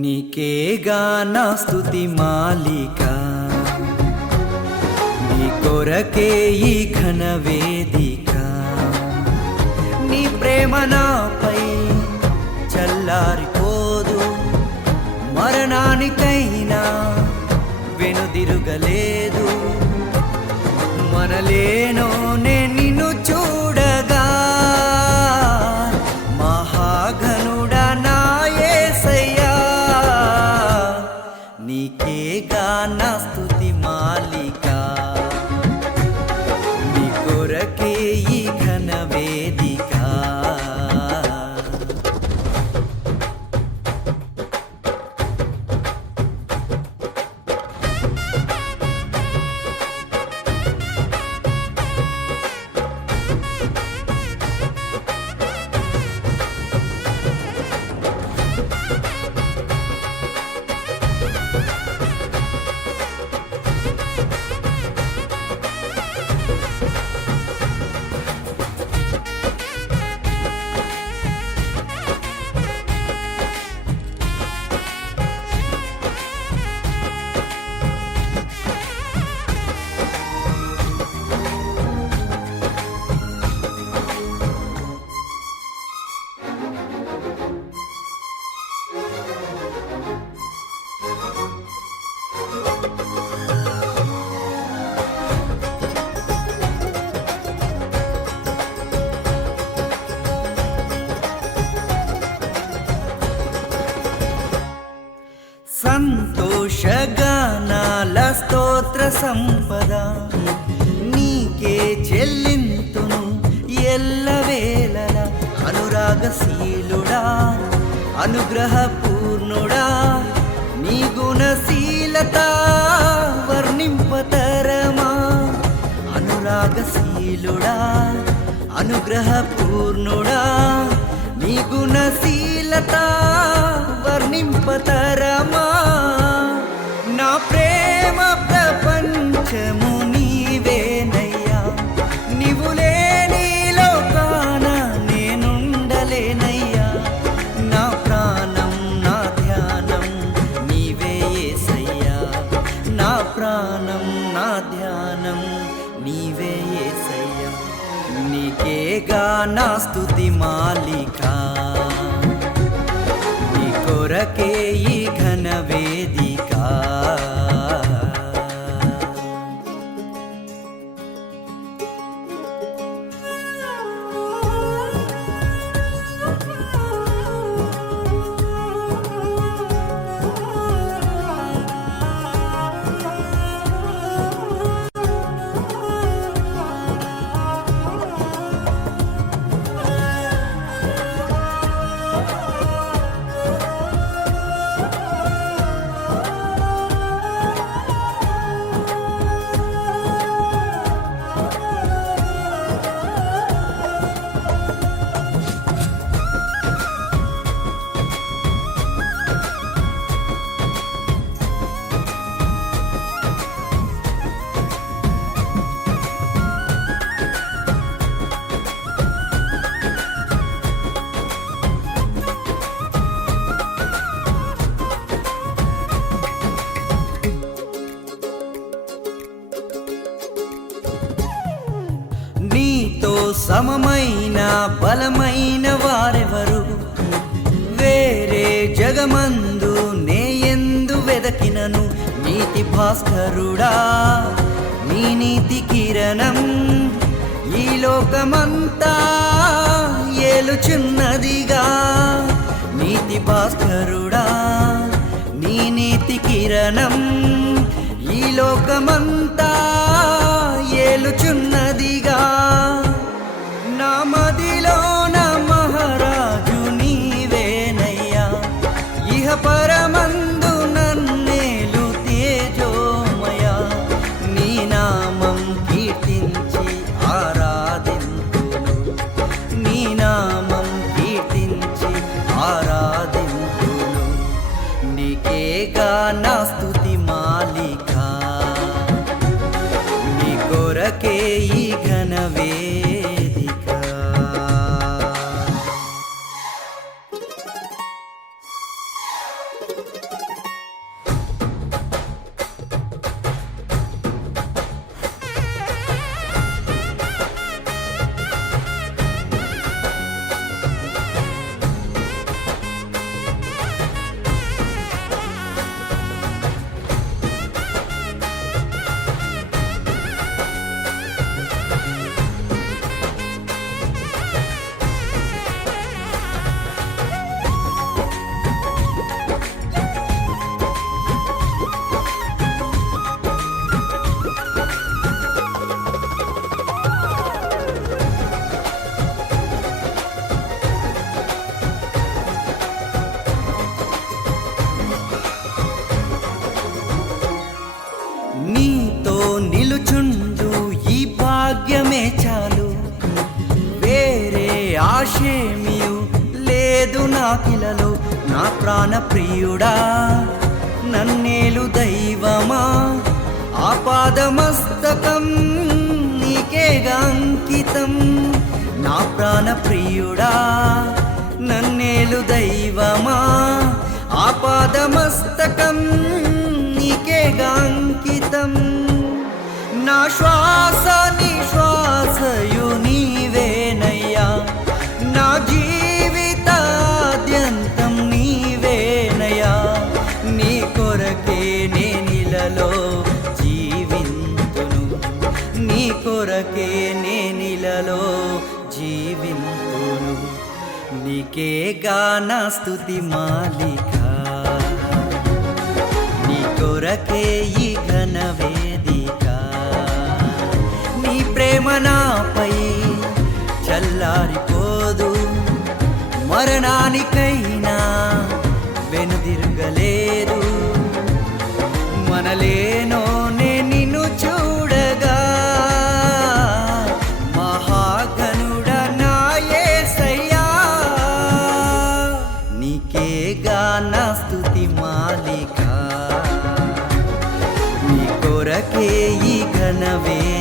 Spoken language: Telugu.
నీకేగా నా స్తుతి మాలిక, నీ కొరకే ఈ ఘన వేదిక. నీ ప్రేమ నాపై చల్లారిపోదు, మరణానికైనా వెనుదిరుగలేదు. మనలేనో నేను నిన్ను చూడగా, మహాఘనుడా నా యేసయ్యా. నీకేగా నా స్తుతి మాలిక, నీ కొరకే ఈ ఘన వేదిక. సంతోషగానాల స్తోత్ర సంపద నీకే చెల్లింతును ఎల్లవేళలా. అనురాగశీలుడా, అనుగ్రహపూర్ణుడా, నీ గుణశీలత వర్ణింపతరమా. అనురాగశీలుడా, అనుగ్రహపూర్ణుడా, నీ గుణశీలత వర్ణింపతరమా. నా ప్రేమ ప్రపంచము నీవేనయ్యా, నీవు లేని లోకాన నేనుండలేనయ్యా. నా ప్రాణం నా ధ్యానం నీవే యేసయ్యా, నా ప్రాణం నా ధ్యానం నీవే యేసయ్యా. నీకేగా నా స్తుతి మాలిక, నీ కొరకే ఈ ఘన వేదిక. నీతో సమమైన బలమైన వారెవరు? వేరే జగమందు నే ఎందు వెదకినను. నీతి భాస్కరుడా, నీ నీతి కిరణం ఈ లోకమంతా ఏలుచున్నదిగా. నీతి భాస్కరుడా, నీ నీతి కిరణం లోకమంతా ఏలుచున్నదిగా నా మదిలోన మహారాజు నీవేనయ్యా ఇహ పరమందు నన్నేలు తేజోమయ నీ నామం కీర్తించి ఆరాధింతును నీ నామం కీర్తించి ఆరాధింతును నీకేగా నా స్తుతి మాలిక నీ కొరకే ఈ ఘన వేదిక నీతో నిలుచుండు ఈ భాగ్యమే చాలు వేరే ఆశేమియు లేదు నాకిలలో నా ప్రాణ ప్రియుడా నన్నేలు దైవమా ఆపాదమస్తకం నీకేగా అంకితం నా ప్రాణ ప్రియుడా నన్నేలు దైవమా ఆపాదమస్తకం నీకేగా అంకితం నా శ్వాస నిశ్వాసయు నీవేనయ్యా నా జీవితాద్యంతం నీవేనయ్యా నీ కొరకే నేనిలలో జీవింతును నీ కొరకే నేనిలలో జీవింతును నీకేగా నా స్తుతి మాలిక నీ కొరకే ఈ ఘన వేదిక నీ ప్రేమ నాపై చల్లారిపోదు మరణానికైనా వెనుదిరగలేదు మనలేనో నే నిన్ను చూడగా మహాగణుడ నా యేసయ్యా నీకేగా నా స్తుతి మాలిక నీ కొరకే ఈ ఘన వేదిక